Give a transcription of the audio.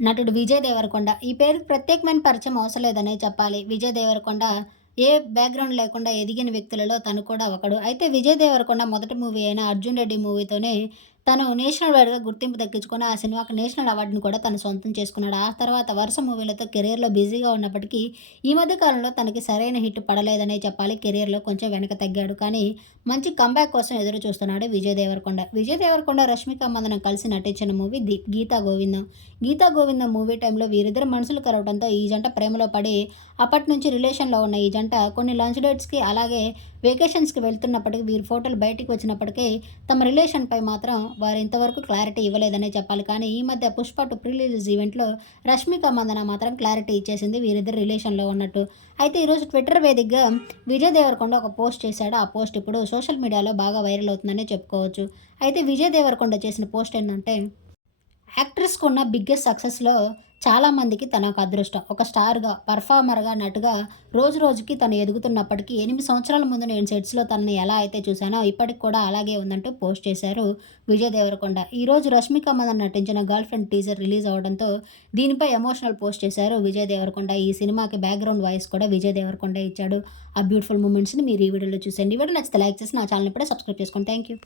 నటుడు విజయ్ దేవరకొండ. ఈ పేరు ప్రత్యేకమైన పరిచయం అవసరం లేదనే చెప్పాలి. విజయ్ దేవరకొండ ఏ బ్యాక్గ్రౌండ్ లేకుండా ఎదిగిన వ్యక్తులలో తను కూడా ఒకడు. అయితే విజయ్ దేవరకొండ మొదటి మూవీ అయిన అర్జున్ రెడ్డి మూవీతోనే తను నేషనల్ వైడ్గా గుర్తింపు దక్కించుకున్న ఆ సినిమాకి నేషనల్ అవార్డుని కూడా తను సొంతం చేసుకున్నాడు. ఆ తర్వాత వరుస మూవీలతో కెరీర్లో బిజీగా ఉన్నప్పటికీ ఈ మధ్య కాలంలో తనకి సరైన హిట్ పడలేదనే చెప్పాలి. కెరీర్లో కొంచెం వెనక తగ్గాడు. కానీ మంచి కంబ్యాక్ కోసం ఎదురు చూస్తున్నాడు విజయ్ దేవరకొండ. విజయ్ దేవరకొండ రష్మిక మందనం కలిసి నటించిన movie the Geetha Govindam. Geetha Govindam movie టైంలో వీరిద్దరు మనసులు కలవడంతో ఈ జంట ప్రేమలో పడి అప్పటి నుంచి రిలేషన్లో ఉన్న ఈ జంట కొన్ని లంచ్ డేట్స్కి అలాగే వెకేషన్స్కి వెళ్తున్నప్పటికీ వీరి ఫోటోలు బయటికి వచ్చినప్పటికీ తమ రిలేషన్పై మాత్రం వారు ఇంతవరకు క్లారిటీ ఇవ్వలేదనే చెప్పాలి. కానీ ఈ మధ్య పుష్ప టు ప్రీ ఈవెంట్లో రష్మిక మందన మాత్రం క్లారిటీ ఇచ్చేసింది వీరిద్దరు రిలేషన్లో ఉన్నట్టు. అయితే ఈరోజు ట్విట్టర్ వేదికగా విజయ్ దేవరకొండ ఒక పోస్ట్ చేశాడు. ఆ పోస్ట్ ఇప్పుడు సోషల్ మీడియాలో బాగా వైరల్ అవుతుందనే చెప్పుకోవచ్చు. అయితే విజయ్ దేవరకొండ చేసిన పోస్ట్ ఏంటంటే యాక్ట్రెస్కు ఉన్న బిగ్గెస్ట్ సక్సెస్లో చాలామందికి తన ఒక అదృష్టం. ఒక స్టార్గా పర్ఫార్మర్గా నటుగా రోజు రోజుకి తను ఎదుగుతున్నప్పటికీ ఎనిమిది సంవత్సరాల ముందు నేను సెట్స్లో తనని ఎలా అయితే చూశానో ఇప్పటికి కూడా అలాగే ఉందంటూ పోస్ట్ చేశారు విజయ్ దేవరకొండ. ఈరోజు రష్మిక మదన్ నటించిన గర్ల్ ఫ్రెండ్ టీజర్ రిలీజ్ అవడంతో దీనిపై ఎమోషనల్ పోస్ట్ చేశారు విజయ్ దేవరకొండ. ఈ సినిమాకి బ్యాక్గ్రౌండ్ వాయిస్ కూడా విజయ్ దేవరకొండ ఇచ్చాడు. ఆ బ్యూటిఫుల్ మూమెంట్స్ని మీరు ఈ వీడియోలో చూసండి ఈ వీడియో నచ్చితే లైక్ చేసి నా ఛానల్ ఇప్పుడే సబ్స్క్రైబ్ చేసుకోండి థ్యాంక్ యూ